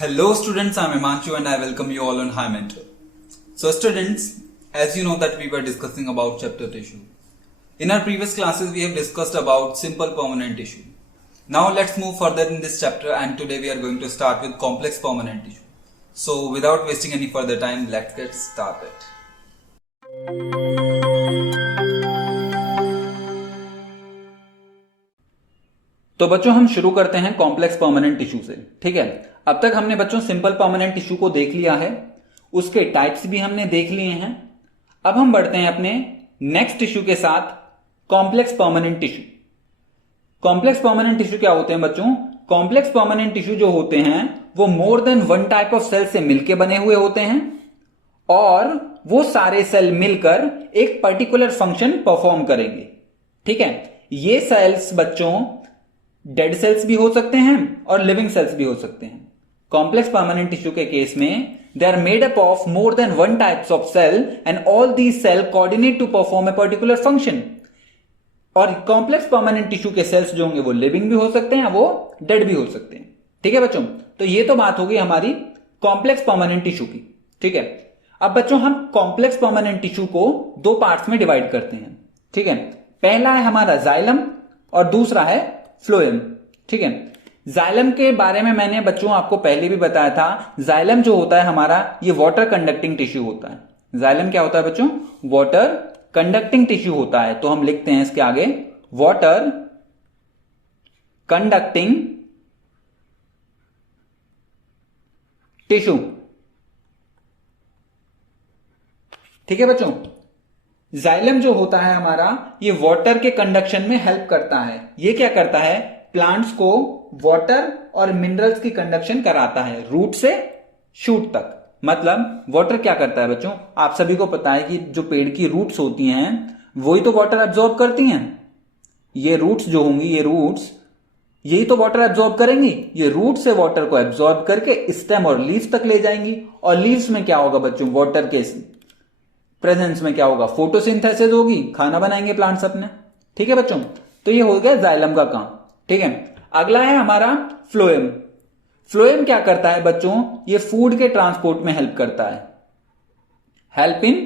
Hello students, I'm Imanshu and I welcome you all on Hi Mentor. So students, as you know that we were discussing about chapter tissue. In our previous classes we have discussed about simple permanent tissue. Now let's move further in this chapter and today we are going to start with complex permanent tissue. So without wasting any further time, let's get started. तो बच्चों हम शुरू करते हैं complex permanent tissue से। ठीक है, अब तक हमने बच्चों सिंपल परमानेंट टिश्यू को देख लिया है, उसके टाइप्स भी हमने देख लिए हैं। अब हम बढ़ते हैं अपने नेक्स्ट टिश्यू के साथ, complex permanent tissue. Complex permanent tissue क्या होते हैं बच्चों? कॉम्प्लेक्स परमानेंट टिश्यू जो होते हैं वो more than one type of cell से मिलकर बने हुए होते हैं और वो सारे सेल मिलकर एक पर्टिकुलर फंक्शन परफॉर्म करेंगे। ठीक है, ये सेल्स बच्चों डेड सेल्स भी हो सकते हैं और लिविंग सेल्स भी हो सकते हैं। कॉम्प्लेक्स परमानेंट टिश्यू के केस में they are made up of more than one types of cell and all these cell coordinate to perform a particular function. और कॉम्प्लेक्स परमानेंट टिश्यू के सेल्स जो होंगे वो लिविंग भी हो सकते हैं, वो डेड भी हो सकते हैं। ठीक है बच्चों, तो ये तो बात होगी हमारी कॉम्प्लेक्स परमानेंट टिश्यू की। ठीक है, अब बच्चों हम कॉम्प्लेक्स परमानेंट टिश्यू को दो पार्ट्स में डिवाइड करते हैं। ठीक है, पहला है हमारा जाइलम और दूसरा है फ्लोएम। ठीक है, जाइलम के बारे में मैंने बच्चों आपको पहले भी बताया था। जाइलम जो होता है हमारा ये वाटर कंडक्टिंग टिश्यू होता है। जाइलम क्या होता है बच्चों? वाटर कंडक्टिंग टिश्यू होता है। तो हम लिखते हैं इसके आगे वाटर कंडक्टिंग टिश्यू। ठीक है बच्चों, जाइलम जो होता है हमारा ये वाटर के कंडक्शन में हेल्प करता है। ये क्या करता है? प्लांट्स को वाटर और मिनरल्स की कंडक्शन कराता है रूट से शूट तक। मतलब वाटर क्या करता है बच्चों? आप सभी को पता है कि जो पेड़ की रूट्स होती हैं वही तो वाटर एब्जॉर्ब करती हैं। ये रूट्स जो होंगी, ये रूट्स यही तो वाटर एब्जॉर्ब करेंगी। ये रूट से वाटर को एब्जॉर्ब करके स्टेम और लीव्स तक ले जाएंगी। और लीव्स में क्या होगा बच्चों? वाटर के प्रेजेंस में क्या होगा? फोटोसिंथेसिस होगी, खाना बनाएंगे प्लांट्स अपने। ठीक है बच्चों, तो ये हो गया जाइलम का काम। ठीक है, अगला है हमारा फ्लोएम। फ्लोएम क्या करता है बच्चों? ये फूड के ट्रांसपोर्ट में हेल्प करता है। Help in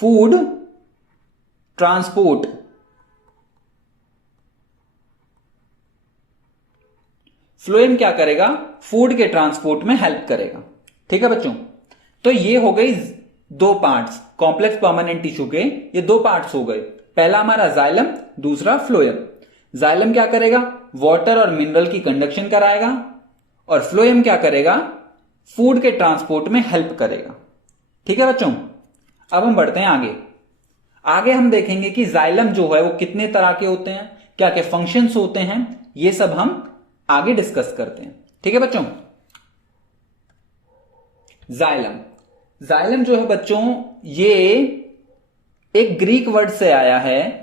food transport. Phloem क्या करेगा? फूड के ट्रांसपोर्ट में हेल्प करेगा। ठीक है बच्चों, तो ये हो गई दो पार्ट्स कॉम्प्लेक्स परमानेंट टिश्यू के। ये दो पार्ट्स हो गए, पहला हमारा जाइलम, दूसरा फ्लोएम। जाइलम क्या करेगा? वाटर और मिनरल की कंडक्शन कराएगा और फ्लोएम क्या करेगा? फूड के ट्रांसपोर्ट में हेल्प करेगा। ठीक है बच्चों, अब हम बढ़ते हैं आगे। आगे हम देखेंगे कि जाइलम जो है वो कितने तरह के होते हैं, क्या क्या फंक्शंस होते हैं, ये सब हम आगे डिस्कस करते हैं। ठीक है बच्चों, जाइलम। जाइलम जो है बच्चों ये एक ग्रीक वर्ड से आया है।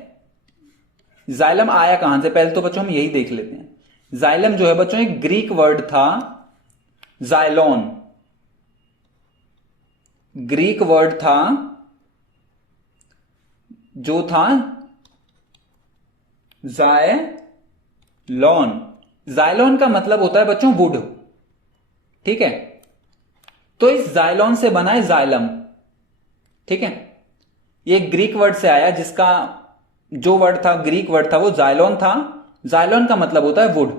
जाइलम आया कहां से? पहले तो बच्चों हम यही देख लेते हैं। जाइलम जो है बच्चों एक ग्रीक वर्ड था, जाइलोन। ग्रीक वर्ड था जो था जाइलोन। जाइलोन का मतलब होता है बच्चों वुड। ठीक है, तो इस जाइलोन से बना है जाइलम। ठीक है, ये ग्रीक वर्ड से आया जिसका जो वर्ड था, ग्रीक वर्ड था, वो जाइलोन था। जाइलोन का मतलब होता है वुड।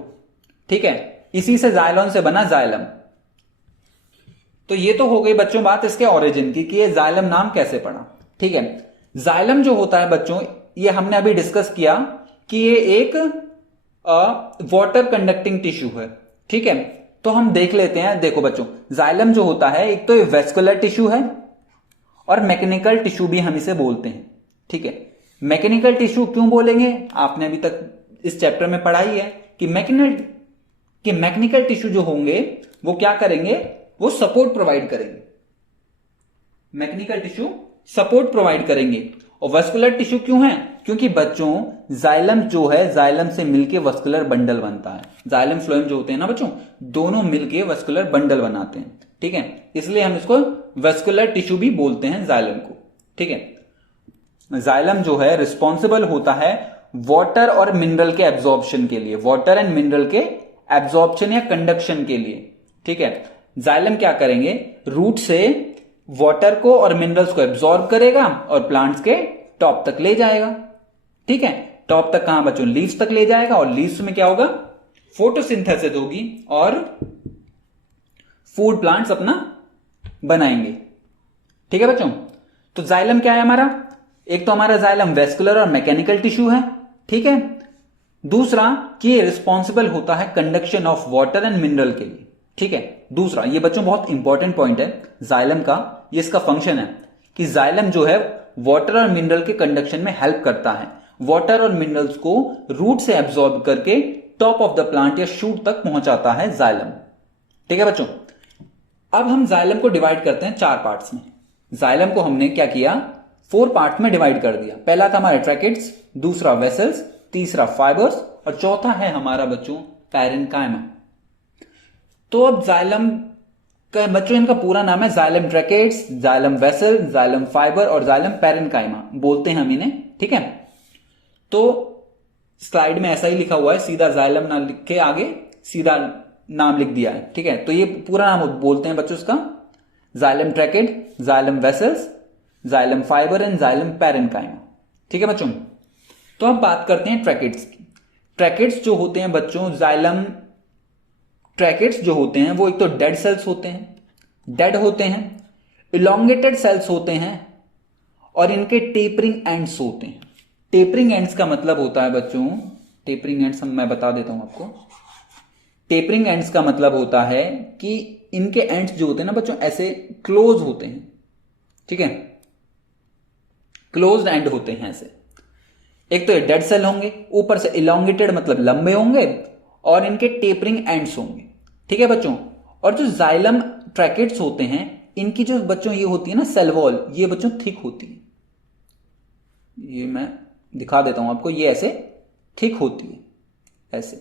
ठीक है, इसी से जाइलोन से बना जाइलम। तो ये तो हो गई बच्चों बात इसके ओरिजिन की कि ये जाइलम नाम कैसे पड़ा। ठीक है, जाइलम जो होता है बच्चों ये हमने अभी डिस्कस किया कि ये एक वाटर कंडक्टिंग टिश्यू है। ठीक है, तो हम देख लेते हैं। देखो बच्चों, जाइलम जो होता है एक तो ये वेस्कुलर टिश्यू है और मैकेनिकल टिश्यू भी हम इसे बोलते हैं। ठीक है, मैकेनिकल टिश्यू क्यों बोलेंगे? आपने अभी तक इस चैप्टर में पढ़ा ही है कि मैकेनिकल टिश्यू जो होंगे वो क्या करेंगे? वो सपोर्ट प्रोवाइड करेंगे। मैकेनिकल टिश्यू सपोर्ट प्रोवाइड करेंगे। और वस्कुलर टिश्यू क्यों है? क्योंकि बच्चों जाइलम जो है, जाइलम से मिलके वस्कुलर बंडल बनता है। जाइलम फ्लोएम जो होते हैं ना बच्चों, दोनों मिलके वस्कुलर बंडल बनाते हैं। ठीक है, इसलिए हम इसको वस्कुलर टिश्यू भी बोलते हैं जाइलम को। ठीक है, जाइलम जो है रिस्पॉन्सिबल होता है वाटर और मिनरल के एब्जॉर्प्शन के लिए, वाटर एंड मिनरल के एब्जॉर्प्शन या कंडक्शन के लिए। ठीक है। जाइलम क्या करेंगे, रूट से वाटर को और मिनरल्स को एब्जॉर्ब करेगा और प्लांट्स के टॉप तक ले जाएगा। ठीक है, टॉप तक कहां बच्चों, लीव्स तक ले जाएगा, और लीव्स में क्या होगा, फोटोसिंथेसिस होगी और फूड प्लांट्स अपना बनाएंगे। ठीक है बच्चों, तो जाइलम क्या है हमारा, एक तो हमारा जाइलम वेस्कुलर और मैकेनिकल टिश्यू है। ठीक है, दूसरा कि ये रिस्पॉन्सिबल होता है conduction of water and mineral के लिए। ठीक है, दूसरा ये बच्चों बहुत इंपॉर्टेंट पॉइंट है जाइलम का, ये इसका फंक्शन है कि जाइलम जो है वाटर और मिनरल के कंडक्शन में हेल्प करता है। वाटर और मिनरल्स को रूट से एब्सॉर्ब करके टॉप ऑफ द प्लांट या शूट तक पहुंचाता है जाइलम। ठीक है बच्चों, अब हम जाइलम को डिवाइड करते हैं 4 पार्ट्स में। जाइलम को हमने क्या किया, 4 पार्ट में डिवाइड कर दिया। पहला था हमारे ट्रैकेट्स, दूसरा वेसल्स, तीसरा फाइबर्स और चौथा है हमारा बच्चों पैरेन्काइमा। तो अब जाइलम का बच्चों इनका पूरा नाम है xylem tracheids, xylem vessel, xylem fibre और जाइलम पैरेन्काइमा बोलते हैं हम इन्हें। ठीक है, तो स्लाइड में ऐसा ही लिखा हुआ है, सीधा जाइलम ना लिख के आगे सीधा नाम लिख दिया है। ठीक है, तो ये पूरा नाम बोलते हैं बच्चों इसका, xylem ट्रैकेट, xylem vessels, xylem fibre and xylem parenchyma. ठीक है बच्चों, तो अब बात करते हैं ट्रैकेट्स की। ट्रैकेट्स जो होते हैं बच्चों, जाइलम ट्रैकेट्स जो होते हैं वो एक तो डेड सेल्स होते हैं, डेड होते हैं, इलोंगेटेड सेल्स होते हैं और इनके टेपरिंग एंड्स होते हैं। टेपरिंग एंड्स का मतलब होता है बच्चों, टेपरिंग एंड्स मैं बता देता हूं आपको। टेपरिंग एंड्स का मतलब होता है कि इनके एंड्स जो होते हैं ना बच्चों ऐसे क्लोज होते हैं। ठीक है, क्लोज्ड एंड होते हैं ऐसे। एक तो ये डेड सेल होंगे, ऊपर से इलोंगेटेड मतलब लंबे होंगे और इनके टेपरिंग एंड्स होंगे। ठीक है बच्चों, और जो जाइलम ट्रैकेट्स होते हैं इनकी जो बच्चों ये होती है ना सेल वॉल, ये बच्चों थिक होती है। ये मैं दिखा देता हूं आपको, ये ऐसे थिक होती है। ऐसे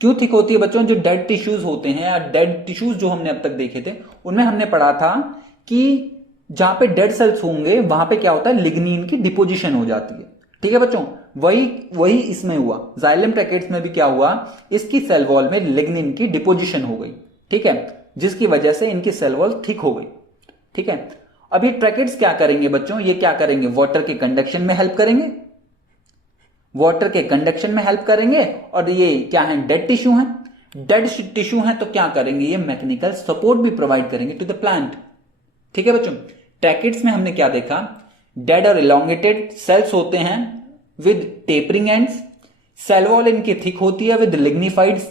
क्यों थिक होती है बच्चों, जो डेड टिश्यूज होते हैं या डेड टिश्यूज जो हमने अब तक देखे थे उनमें हमने पढ़ा था कि जहां पे डेड सेल्स होंगे वहां पे क्या होता है, लिग्निन की डिपोजिशन हो जाती है। ठीक है बच्चों, वही इसमें हुआ, जाइलम ट्रैकेट्स में भी क्या हुआ, इसकी सेल वॉल में लिग्निन की डिपोजिशन हो गई। ठीक है, जिसकी वजह से इनकी सेल वॉल थिक हो गई। ठीक है, अब ये ट्रैकेट्स क्या करेंगे बच्चों, ये क्या करेंगे, वाटर के कंडक्शन में हेल्प करेंगे, वाटर के कंडक्शन में हेल्प करेंगे। और ये क्या है, डेड टिश्यू है, डेड टिश्यू है तो क्या करेंगे, ये मैकेनिकल सपोर्ट भी प्रोवाइड करेंगे टू द प्लांट। ठीक है बच्चों, ट्रैकेट्स में हमने क्या देखा, डेड और इलोंगेटेड सेल्स होते हैं with tapering ends, cell wall इनकी थिक होती है विद लिग्निफाइड्स।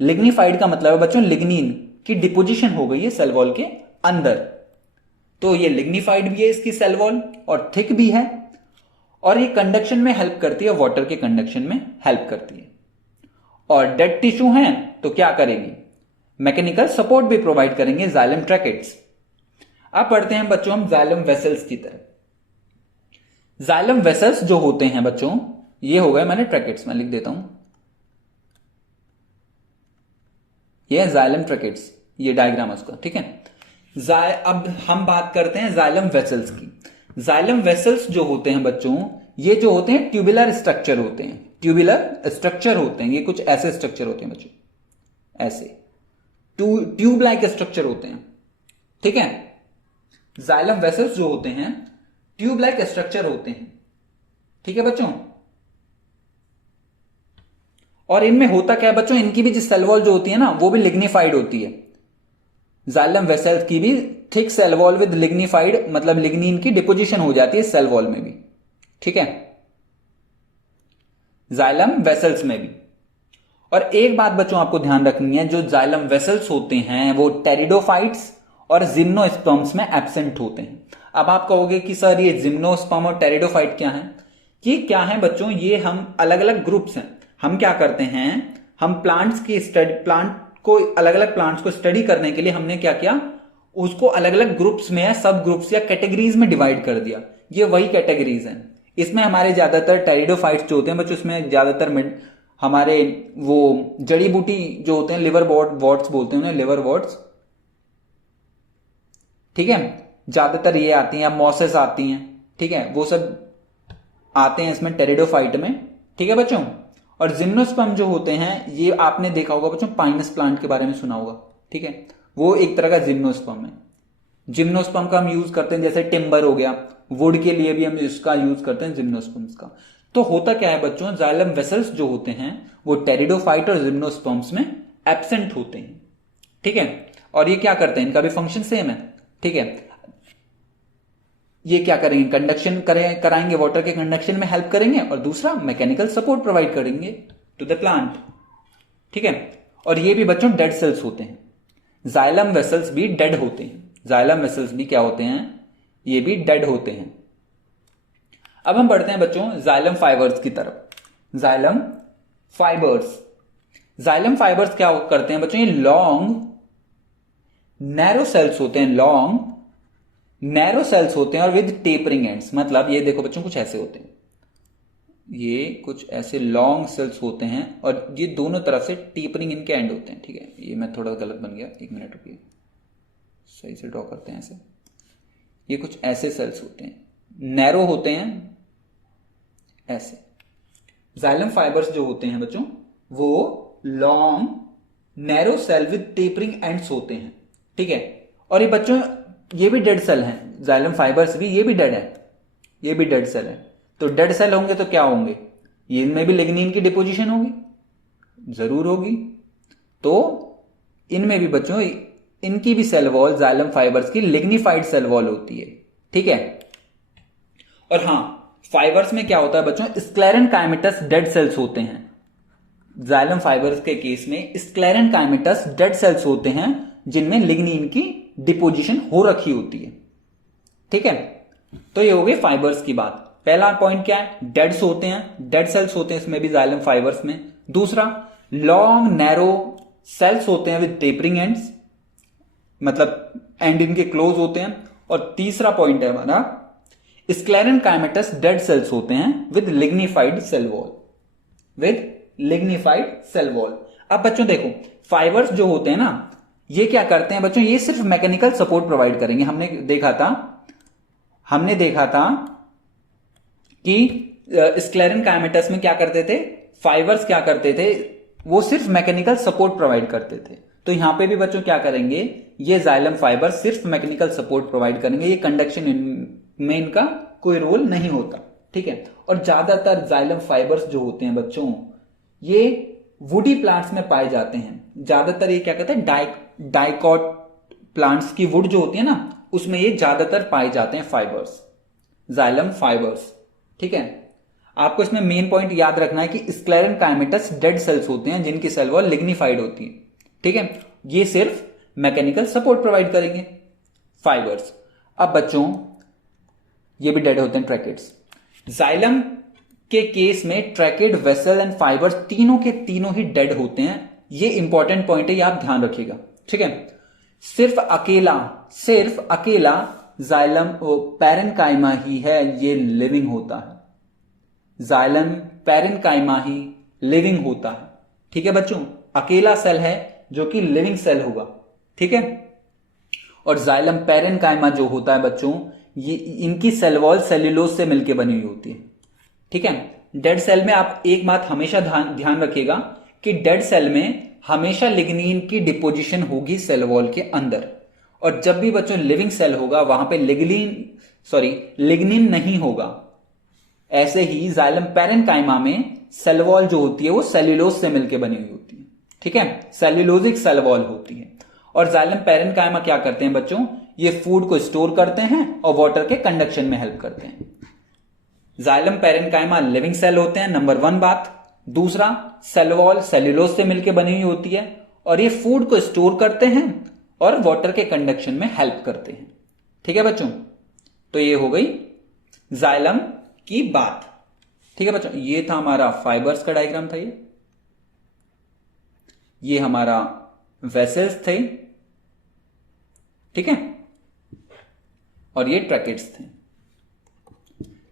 लिग्निफाइड का मतलब है बच्चों लिग्निन की डिपोजिशन हो गई है सेल वॉल के अंदर, तो ये लिग्निफाइड भी है इसकी सेल वॉल और थिक भी है, और ये कंडक्शन में हेल्प करती है, वाटर के कंडक्शन में हेल्प करती है। और डेड टिश्यू हैं तो क्या करेंगे, मैकेनिकल सपोर्ट भी प्रोवाइड करेंगे जाइलम ट्रैकेट्स। अब पढ़ते हैं बच्चों हम जाइलम वेसल्स की तरफ। जाइलम वेसल्स जो होते हैं बच्चों, ये हो गए, मैंने ट्रैकेट्स में लिख देता हूं, ये है जाइलम ट्रैकेट्स, ये डायग्राम है उसका। ठीक है, अब हम बात करते हैं जाइलम वेसल्स की। जाइलम वेसल्स जो होते हैं बच्चों, ये जो होते हैं ट्यूबुलर स्ट्रक्चर होते हैं, ट्यूबुलर स्ट्रक्चर होते हैं, ये कुछ ऐसे स्ट्रक्चर होते हैं बच्चों, ऐसे ट्यूब लाइक स्ट्रक्चर होते हैं। ठीक है, जाइलम वेसल्स जो होते हैं ट्यूब लाइक स्ट्रक्चर होते हैं। ठीक है बच्चों, और इनमें होता क्या है बच्चों, इनकी भी जो सेल वॉल जो होती है ना वो भी लिग्निफाइड होती है। जाइलम वेसल्स की भी thick cell wall with lignified मतलब लिग्निन की डिपोजिशन हो जाती है सेल वॉल में भी। ठीक है, जाइलम वेसल्स में भी। और एक बात बच्चों आपको ध्यान रखनी है, जो जाइलम वेसल्स होते हैं वो टेरिडोफाइट्स और जिम्नोस्पर्म्स में एब्सेंट होते हैं। अब आप कहोगे कि सर ये जिम्नोस्पर्म और टेरिडोफाइट क्या है, ये क्या है बच्चों, ये हम अलग अलग ग्रुप्स हैं। हम क्या करते हैं, हम प्लांट्स की स्टडी, प्लांट को अलग अलग प्लांट्स को स्टडी करने के लिए हमने क्या किया, उसको अलग अलग ग्रुप्स में या सब ग्रुप्स या कैटेगरीज में डिवाइड कर दिया। ये वही कैटेगरीज हैं। इसमें हमारे ज्यादातर टेरिडोफाइट्स जो होते हैं बच्चों, इसमें ज्यादातर हमारे वो जड़ी बूटी जो होते हैं, लिवर वॉट्स बोलते हैं उन्हें, लिवर वॉट्स। ठीक है, ज्यादातर ये आती हैं, मॉसेस आती हैं। ठीक है, वो सब आते हैं इसमें टेरिडोफाइट में। ठीक है बच्चों, और जिम्नोस्पर्म जो होते हैं, ये आपने देखा होगा बच्चों, पाइनस प्लांट के बारे में सुना होगा, ठीक है, वो एक तरह का जिम्नोस्पर्म है। जिम्नोस्पर्म का हम यूज करते हैं, जैसे टिम्बर हो गया, वुड के लिए भी हम इसका यूज करते हैं जिम्नोस्पर्म्स का। तो होता क्या है बच्चों, जाइलम वेसल्स जो होते हैं वो टेरिडोफाइट और जिम्नोस्पर्म्स में एब्सेंट होते हैं, ठीक है। और ये क्या करते हैं, इनका भी फंक्शन सेम है, ठीक है। ये क्या करेंगे, कंडक्शन कराएंगे, वाटर के कंडक्शन में हेल्प करेंगे, और दूसरा मैकेनिकल सपोर्ट प्रोवाइड करेंगे टू द प्लांट, ठीक है। और ये भी बच्चों डेड सेल्स होते हैं, जाइलम वेसल्स भी डेड होते हैं, जाइलम वेसल्स भी क्या होते हैं, ये भी डेड होते हैं। अब हम बढ़ते हैं बच्चों जाइलम फाइबर्स की तरफ। जाइलम फाइबर्स, जाइलम फाइबर्स क्या करते हैं बच्चों, ये लॉन्ग नैरो सेल्स होते हैं, लॉन्ग नैरो सेल्स होते हैं और विद टेपरिंग एंड्स। मतलब ये देखो बच्चों कुछ ऐसे होते हैं, ये कुछ ऐसे लॉन्ग सेल्स होते हैं और ये दोनों तरफ से टेपरिंग इनके एंड होते हैं, ठीक है। ये मैं थोड़ा गलत बन गया, एक मिनट रुकिए, सही से ड्रॉ करते हैं ऐसे। ये कुछ ऐसे सेल्स होते हैं, नैरो होते हैं ऐसे। जाइलम फाइबर्स जो होते हैं बच्चों वो long narrow cell with tapering ends होते हैं, ठीक है। और ये बच्चों ये भी डेड सेल हैं, जाइलम फाइबर्स भी, ये भी डेड है, ये भी डेड सेल है। तो डेड सेल होंगे तो क्या होंगे, ये इनमें भी लिग्निन की डिपोजिशन होगी, जरूर होगी। तो इनमें भी बच्चों इनकी भी सेल वॉल जाइलम फाइबर्स की लिग्निफाइड सेल वॉल होती है, ठीक है। और हां, फाइबर्स में क्या होता है बच्चों, स्क्लेरेनकाइमेटस डेड सेल्स होते हैं। जाइलम फाइबर्स के केस में स्क्लेरेनकाइमेटस डेड सेल्स होते हैं जिनमें लिग्निन की डिपोजिशन हो रखी होती है, ठीक है। तो ये हो गई फाइबर्स की बात। पहला पॉइंट क्या है, डेड्स होते हैं, डेड सेल्स होते हैं इसमें भी जाइलम फाइबर्स में। दूसरा, लॉन्ग नैरो सेल्स होते हैं विद टेपरिंग एंड्स, मतलब एंड इनके क्लोज होते हैं। और तीसरा पॉइंट है हमारा, स्क्लेरेनकाइमेटस डेड सेल्स होते हैं with lignified cell wall, with lignified cell wall. अब बच्चों देखो, फाइबर्स जो होते हैं ना, ये क्या करते हैं बच्चों, ये सिर्फ मैकेनिकल सपोर्ट प्रोवाइड करेंगे। हमने देखा था कि स्क्लेरेनकाइमेटस में क्या करते थे, फाइबर्स क्या करते थे, वो सिर्फ मैकेनिकल सपोर्ट प्रोवाइड करते थे। तो यहां पे भी बच्चों क्या करेंगे, ये जाइलम फाइबर सिर्फ मैकेनिकल सपोर्ट प्रोवाइड करेंगे, ये कंडक्शन में इनका कोई रोल नहीं होता, ठीक है। और ज्यादातर जाइलम फाइबर्स जो होते हैं बच्चों, ये वुडी प्लांट्स में पाए जाते हैं। ज्यादातर ये क्या कहते हैं, डाइकॉट प्लांट्स की वुड जो होती है ना, उसमें ये ज्यादातर पाए जाते हैं फाइबर्स, जाइलम फाइबर्स, ठीक है। आपको इसमें मेन पॉइंट याद रखना है कि स्क्लेरेनकाइमेटस डेड सेल्स होते हैं जिनकी सेल वॉल लिग्निफाइड होती है, ठीक है। ये सिर्फ मैकेनिकल सपोर्ट प्रोवाइड करेंगे फाइबर्स। अब बच्चों ये भी डेड होते हैं, ट्रैकेड्स। जाइलम के केस में ट्रैकेड, वेसल एंड फाइबर्स तीनों के तीनों ही डेड होते हैं। ये इंपॉर्टेंट पॉइंट है, ये आप ध्यान रखिएगा, ठीक है। सिर्फ अकेला जाइलम पैरेन्काइमा ही है, ये लिविंग होता है। जाइलम पैरेन्काइमा ही लिविंग होता है, ठीक है बच्चों। अकेला सेल है जो कि लिविंग सेल होगा, ठीक है। और जाइलम पैरेन्काइमा जो होता है बच्चों, ये इनकी सेल वॉल सेल्यूलोज से मिलकर बनी हुई होती है, ठीक है। डेड सेल में आप एक बात हमेशा ध्यान रखिएगा कि डेड सेल में हमेशा लिग्निन की डिपोजिशन होगी सेल वॉल के अंदर। और जब भी बच्चों लिविंग सेल होगा वहां पे लिग्निन नहीं होगा। ऐसे ही जाइलम पैरेन्काइमा में सेल वॉल जो होती है वो सेल्यूलोज से मिलकर बनी हुई होती है, ठीक है, सेल्यूलोजिक सेल वॉल होती है। और जाइलम पैरेन्काइमा क्या करते हैं बच्चों, ये फूड को स्टोर करते हैं और वाटर के कंडक्शन में हेल्प करते हैं। जाइलम पैरेन्काइमा लिविंग सेल होते हैं, नंबर 1 बात। दूसरा, सेल वॉल सेल्यूलोज से मिलकर बनी हुई होती है और ये फूड को स्टोर करते हैं और वाटर के कंडक्शन में हेल्प करते हैं, ठीक है बच्चों। तो ये हो गई जाइलम की बात, ठीक है बच्चों। ये था हमारा फाइबर्स का डायग्राम था, ये हमारा वेसल्स थे, ठीक है, और ये ट्रैकेट्स थे।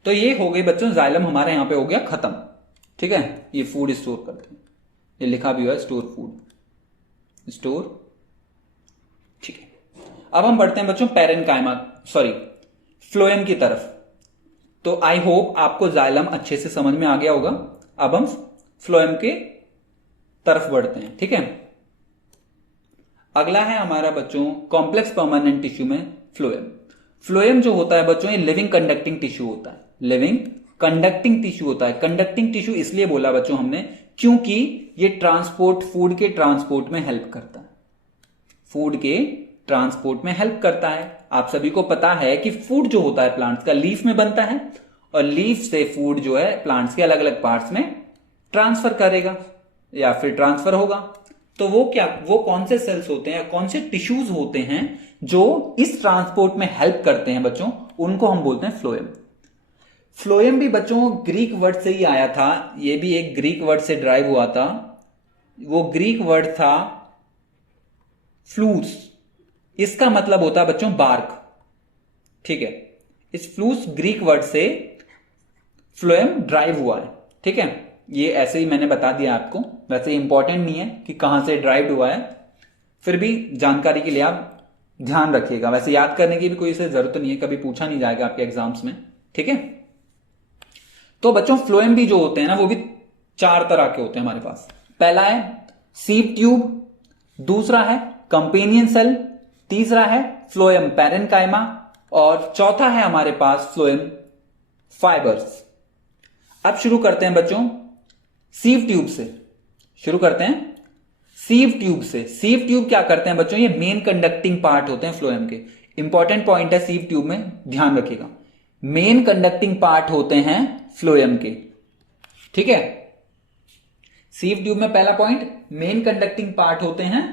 तो ये हो गई बच्चों, जाइलम हमारे यहां पे हो गया खत्म, ठीक है। ये फूड स्टोर करते हैं, ये लिखा भी हुआ है स्टोर फूड, स्टोर, ठीक है। अब हम बढ़ते हैं बच्चों फ्लोएम की तरफ। तो आई होप आपको जाइलम अच्छे से समझ में आ गया होगा। अब हम फ्लोएम के तरफ बढ़ते हैं। ठीक है, अगला है हमारा बच्चों कॉम्प्लेक्स परमानेंट टिश्यू में फ्लोएम। फ्लोएम जो होता है बच्चों, ये लिविंग कंडक्टिंग टिश्यू होता है, लिविंग कंडक्टिंग टिश्यू होता है। कंडक्टिंग टिश्यू इसलिए बोला बच्चों हमने क्योंकि ये ट्रांसपोर्ट, फूड के ट्रांसपोर्ट में हेल्प करता है, फूड के ट्रांसपोर्ट में हेल्प करता है। आप सभी को पता है कि फूड जो होता है प्लांट्स का लीफ में बनता है और लीफ से फूड जो है प्लांट्स के अलग अलग पार्ट्स में ट्रांसफर करेगा या फिर ट्रांसफर होगा। तो वो कौन से सेल्स होते हैं, कौन से टिश्यूज होते हैं जो इस ट्रांसपोर्ट में हेल्प करते हैं बच्चों, उनको हम बोलते हैं फ्लोएम। फ्लोएम भी बच्चों ग्रीक वर्ड से ही आया था, ये भी एक ग्रीक वर्ड से ड्राइव हुआ था। वो ग्रीक वर्ड था फ्लूस, इसका मतलब होता है बच्चों बार्क। ठीक है, इस फ्लूस ग्रीक वर्ड से फ्लोएम ड्राइव हुआ है। ठीक है, ये ऐसे ही मैंने बता दिया आपको, वैसे इंपॉर्टेंट नहीं है कि कहां से ड्राइव हुआ है, फिर भी जानकारी के लिए आप ध्यान रखिएगा। वैसे याद करने की भी कोई इसे जरूरत नहीं है, कभी पूछा नहीं जाएगा आपके एग्जाम्स में। ठीक है, तो बच्चों फ्लोएम भी जो होते हैं ना, वो भी 4 तरह के होते हैं हमारे पास। पहला है सीव ट्यूब, दूसरा है कंपेनियन सेल, तीसरा है फ्लोएम पैरेन्काइमा और चौथा है हमारे पास फ्लोएम फाइबर्स। अब शुरू करते हैं बच्चों सीव ट्यूब से, शुरू करते हैं सीव ट्यूब से। सीव ट्यूब क्या करते हैं बच्चों, ये मेन कंडक्टिंग पार्ट होते हैं फ्लोएम के। इंपॉर्टेंट पॉइंट है सीव ट्यूब में, ध्यान रखिएगा, मेन कंडक्टिंग पार्ट होते हैं फ्लोएम के। ठीक है, सीव ट्यूब में पहला पॉइंट, मेन कंडक्टिंग पार्ट होते हैं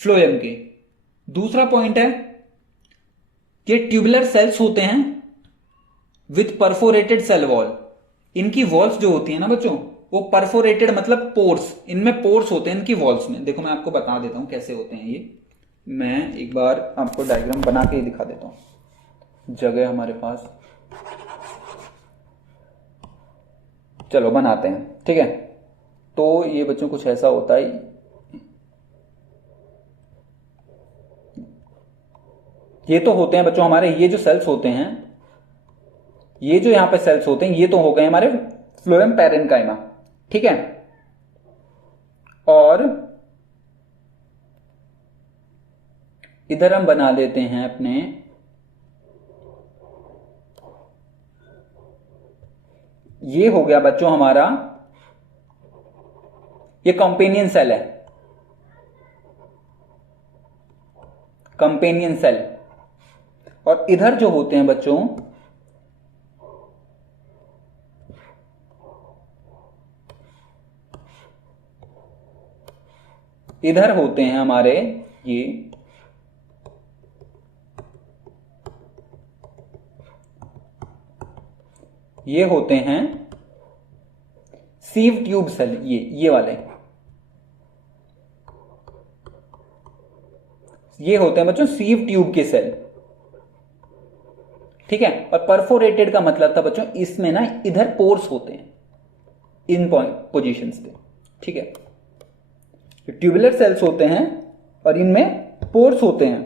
फ्लोएम के। दूसरा पॉइंट है कि ट्यूबुलर सेल्स होते हैं विथ परफोरेटेड सेल वॉल। इनकी वॉल्स जो होती है ना बच्चों, वो परफोरेटेड मतलब पोर्स, इनमें पोर्स होते हैं इनकी वॉल्स में। देखो मैं आपको बता देता हूं कैसे होते हैं ये, मैं एक बार आपको डायग्राम बना के ही दिखा देता हूं, जगह हमारे पास, चलो बनाते हैं। ठीक है, तो ये बच्चों कुछ ऐसा होता है, ये तो होते हैं बच्चों हमारे, ये जो सेल्स होते हैं, ये जो यहां पे सेल्स होते हैं, ये तो हो गए हमारे फ्लोएम पैरेन्काइमा। ठीक है, और इधर हम बना लेते हैं अपने, ये हो गया बच्चों हमारा, ये कंपेनियन सेल है, कंपेनियन सेल। और इधर जो होते हैं बच्चों, इधर होते हैं हमारे ये होते हैं सीव ट्यूब सेल, ये वाले, ये होते हैं बच्चों सीव ट्यूब के सेल। ठीक है, और परफोरेटेड का मतलब था बच्चों इसमें ना इधर पोर्स होते हैं इन पोजीशंस पे। ठीक है, ट्यूबुलर सेल्स होते हैं और इनमें पोर्स होते हैं।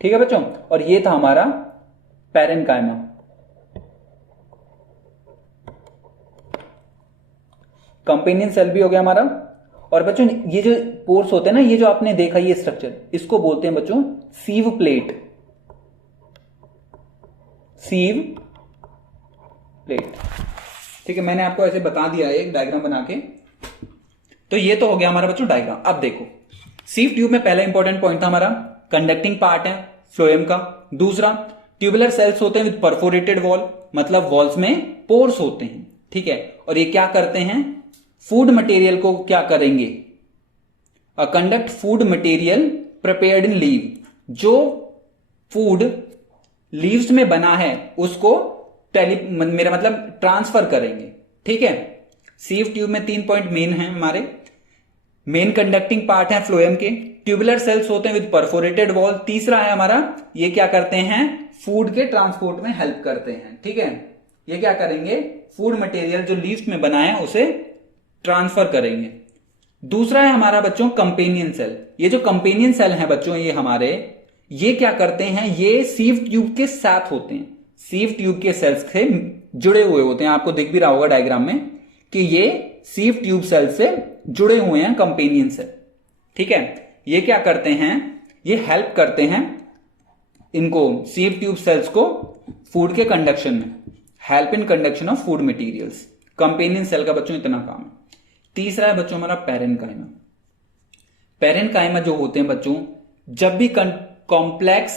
ठीक है बच्चों, और ये था हमारा पैरेन्काइमा। कंपेनियन सेल भी हो गया हमारा। और बच्चों ये जो पोर्स होते हैं ना, ये जो आपने देखा ये स्ट्रक्चर, इसको बोलते हैं बच्चों सीव प्लेट, सीव प्लेट। ठीक है, मैंने आपको ऐसे बता दिया है एक डायग्राम बना के। तो ये तो हो गया हमारा बच्चों डायग्राम। अब देखो सीव ट्यूब में पहला इंपॉर्टेंट पॉइंट था हमारा कंडक्टिंग पार्ट है फ्लोएम का। दूसरा ट्यूबुलर सेल्स होते हैं विद परफोरेटेड वॉल, मतलब वॉल्स में पोर्स होते हैं। ठीक है, और ये क्या करते हैं, फूड मटेरियल को क्या करेंगे, conduct food material prepared in leave, जो फूड लीव्स में बना है उसको मेरा मतलब ट्रांसफर करेंगे। ठीक है, सीव ट्यूब में 3 पॉइंट मेन है हमारे, मेन कंडक्टिंग पार्ट है फ्लोएम के, ट्यूबुलर सेल्स होते हैं विद परफोरेटेड वॉल, तीसरा है हमारा ये क्या करते हैं, फूड के ट्रांसपोर्ट में हेल्प करते हैं। ठीक है, ये क्या करेंगे, फूड मटेरियल जो लीव्स में बना है उसे ट्रांसफर करेंगे। दूसरा है हमारा बच्चों कंपेनियन सेल। ये जो कंपेनियन सेल है बच्चों, ये हमारे ये क्या करते हैं, ये सीव ट्यूब के साथ होते हैं, सीव ट्यूब के सेल्स से जुड़े हुए होते हैं। आपको दिख भी रहा होगा डायग्राम में कि ये सीव ट्यूब सेल से जुड़े हुए हैं, कंपेनियन सेल। ठीक है, ये क्या करते हैं, ये हेल्प करते हैं इनको सीव ट्यूब सेल्स को फूड के कंडक्शन में, help in conduction of food materials. Companion cell का बच्चों इतना काम है। तीसरा है बच्चों हमारा पैरेनकाइमा। पैरेनकाइमा जो होते हैं बच्चों, जब भी कॉम्प्लेक्स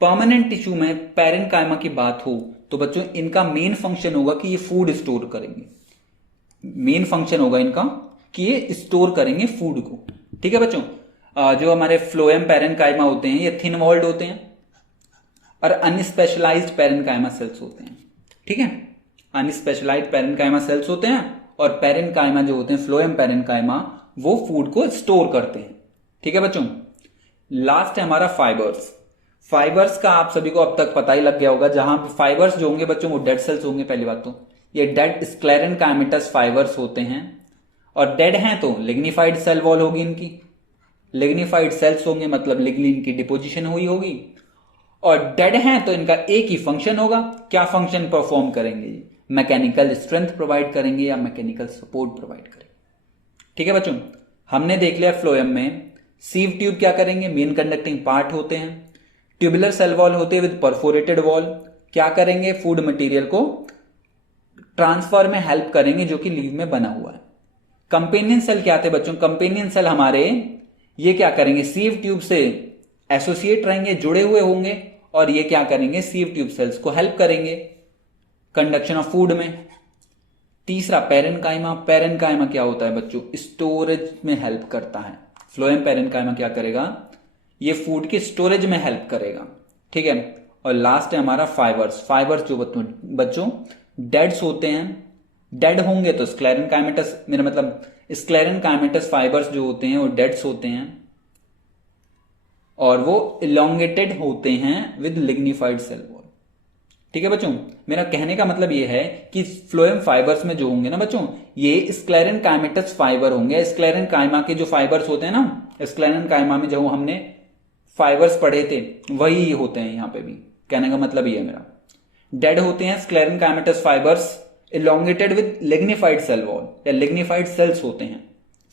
परमानेंट टिश्यू में पैरेनकाइमा की बात हो तो बच्चों इनका मेन फंक्शन होगा कि ये फूड स्टोर करेंगे। मेन फंक्शन होगा इनका कि ये स्टोर करेंगे फूड को। ठीक है बच्चों, जो हमारे फ्लोएम पैरेनकाइमा होते हैं ये थिन वॉल्ड होते हैं और अनस्पेशलाइज्ड पैरेनकाइमा सेल्स होते हैं। ठीक है, अनस्पेशलाइज्ड पैरेनकाइमा सेल्स होते हैं और पैरेनकाइमा जो होते हैं फ्लोएम पैरेनकाइमा वो फूड को स्टोर करते हैं। ठीक है बच्चों, लास्ट है हमारा फाइबर्स। फाइबर्स का आप सभी को अब तक पता ही लग गया होगा। जहां फाइबर्स जो होंगे बच्चों वो डेड सेल्स होंगे। पहली बात तो ये डेड स्क्लेरेनकाइमेटस फाइबर्स होते हैं, और डेड हैं तो लिग्निफाइड सेल वॉल होगी इनकी, लिग्निफाइड सेल्स होंगे मतलब लिग्निन की डिपोजिशन हुई होगी। और डेड हैं तो इनका एक ही फंक्शन होगा। क्या फंक्शन परफॉर्म करेंगे, मैकेनिकल स्ट्रेंथ प्रोवाइड करेंगे या मैकेनिकल सपोर्ट प्रोवाइड करेंगे। ठीक है बच्चों, हमने देख लिया फ्लोएम में सीव ट्यूब क्या करेंगे, मेन कंडक्टिंग पार्ट होते हैं। ट्यूबुलर सेल वॉल होते हैं विद परफोरेटेड वॉल, क्या करेंगे, फूड मटेरियल को ट्रांसफर में हेल्प करेंगे जो कि लीव में बना हुआ है। कंपेनियन सेल क्या थे बच्चों, कंपेनियन सेल हमारे ये क्या करेंगे, सीव ट्यूब से एसोसिएट रहेंगे, जुड़े हुए होंगे, और ये क्या करेंगे, सीव ट्यूब सेल्स को हेल्प करेंगे कंडक्शन ऑफ फूड में। तीसरा पैरेनकाइमा। पैरेनकाइमा क्या होता है बच्चों, स्टोरेज में हेल्प करता है। फ्लोएम पैरेनकाइमा क्या करेगा, ये फूड की स्टोरेज में हेल्प करेगा। ठीक है, और लास्ट है हमारा फाइबर्स। फाइबर्स जो बच्चों डेड्स होते हैं, डेड होंगे तो स्क्लेरेनकाइमेटस, मेरा मतलब स्क्लेरेनकाइमेटस फाइबर्स जो होते हैं वो डेड्स होते हैं और वो इलोंगेटेड होते हैं विद लिग्निफाइड सेल वॉल। ठीक है बच्चों, मेरा कहने का मतलब ये है कि फ्लोएम फाइबर्स में जो होंगे ना बच्चों, ये स्क्लेरेनकाइमेटस फाइबर होंगे। स्क्लेरेनकाइमा के जो फाइबर्स होते हैं ना, स्क्लेरेनकाइमा में जो हमने फाइबर्स पढ़े थे वही होते हैं यहां पे भी। कहने का मतलब ये है मेरा, डेड होते हैं sclerenchymatous fibres elongated with lignified cell wall, या लिग्निफाइड सेल्स होते हैं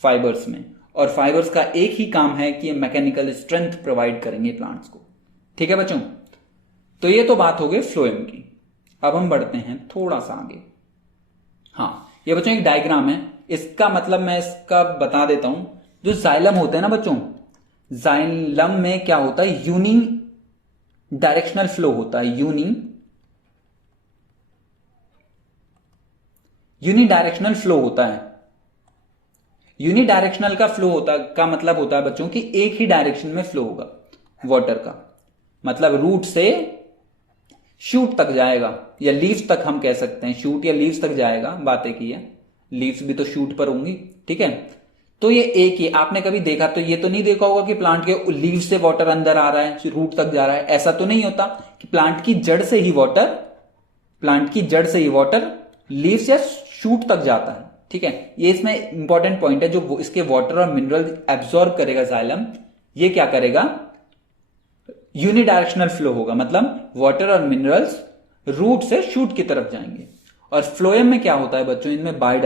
फाइबर्स में, और फाइबर्स का एक ही काम है कि ये मैकेनिकल स्ट्रेंथ प्रोवाइड करेंगे प्लांट्स को। ठीक है बच्चों, तो ये तो बात हो गई फ्लोएम की। अब हम बढ़ते हैं थोड़ा सा आगे। हाँ, ये बच्चों एक डायग्राम है, इसका मतलब मैं इसका बता देता हूं। जो जाइलम होता है ना बच्चों, जाइलम में क्या होता है, यूनि डायरेक्शनल फ्लो होता है। यूनिडायरेक्शनल फ्लो होता है। यूनिडायरेक्शनल का फ्लो होता का मतलब होता है बच्चों कि एक ही डायरेक्शन में फ्लो होगा वाटर का, मतलब रूट से शूट तक जाएगा, या लीव्स तक हम कह सकते हैं, शूट या लीव्स तक जाएगा, बातें की है, लीव्स भी तो शूट पर होंगी। ठीक है, तो ये एक ही, आपने कभी देखा तो ये तो नहीं देखा होगा कि प्लांट के लीव्स से वाटर अंदर आ रहा है, रूट तक जा रहा है। ऐसा तो नहीं होता कि प्लांट की जड़ से ही वाटर लीव्स या शूट तक जाता है। ठीक है, ये इसमें इंपॉर्टेंट पॉइंट है, जो इसके वाटर और मिनरल एब्सॉर्ब करेगा जाइलम, ये क्या करेगा, यूनिडायरेक्शनल फ्लो होगा, मतलब वाटर और मिनरल्स रूट से शूट की तरफ जाएंगे। और फ्लोएम में क्या होता है बच्चों, इनमें बाई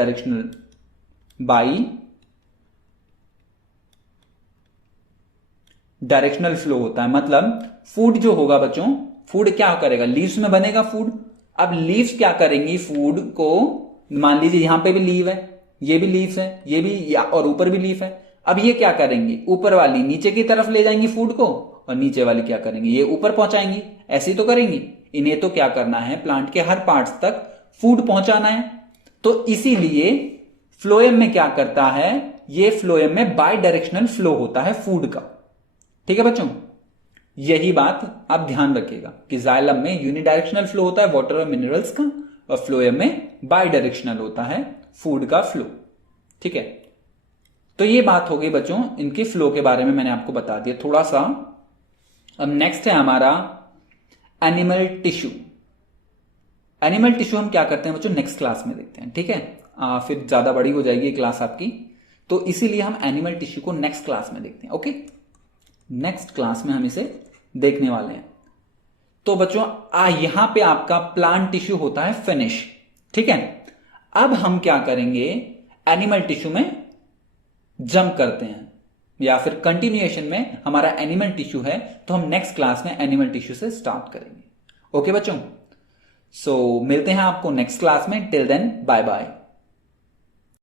डायरेक्शनल फ्लो होता है। मतलब फूड जो होगा बच्चों, फूड क्या करेगा, लीव्स में बनेगा फूड। अब लीव्स क्या करेंगी, फूड को, मान लीजिए यहां पे भी लीव है, ये भी लीव्स है, ये भी, और ऊपर भी लीफ है। अब ये क्या करेंगी, ऊपर वाली नीचे की तरफ ले जाएंगी फूड को, और नीचे वाली क्या करेंगी, ये ऊपर पहुंचाएंगी। ऐसे ही तो करेंगी। इन्हें तो क्या करना है, प्लांट के हर पार्ट्स तक फूड पहुंचाना है। तो इसीलिए फ्लोएम में क्या करता है, ये फ्लोएम में बाई डायरेक्शनल फ्लो होता है फूड का। ठीक है बच्चों, यही बात आप ध्यान रखिएगा कि जाइलम में यूनिडायरेक्शनल फ्लो होता है वाटर और मिनरल्स का, और फ्लोएम में बाई डायरेक्शनल होता है फूड का फ्लो। ठीक है, तो ये बात हो गई बच्चों इनके फ्लो के बारे में, मैंने आपको बता दिया थोड़ा सा। अब नेक्स्ट है हमारा एनिमल टिश्यू। एनिमल टिश्यू हम क्या करते हैं बच्चों, नेक्स्ट क्लास में देखते हैं। ठीक है, फिर ज्यादा बड़ी हो जाएगी क्लास आपकी, तो इसीलिए हम एनिमल टिश्यू को नेक्स्ट क्लास में देखते हैं। ओके, नेक्स्ट क्लास में हम इसे देखने वाले हैं। तो बच्चों यहां पे आपका प्लांट टिश्यू होता है फिनिश, ठीक है। अब हम क्या करेंगे, एनिमल टिश्यू में जंप करते हैं, या फिर कंटिन्यूएशन में हमारा एनिमल टिश्यू है, तो हम नेक्स्ट क्लास में एनिमल टिश्यू से स्टार्ट करेंगे। ओके बच्चों, सो मिलते हैं आपको नेक्स्ट क्लास में। Till then bye bye.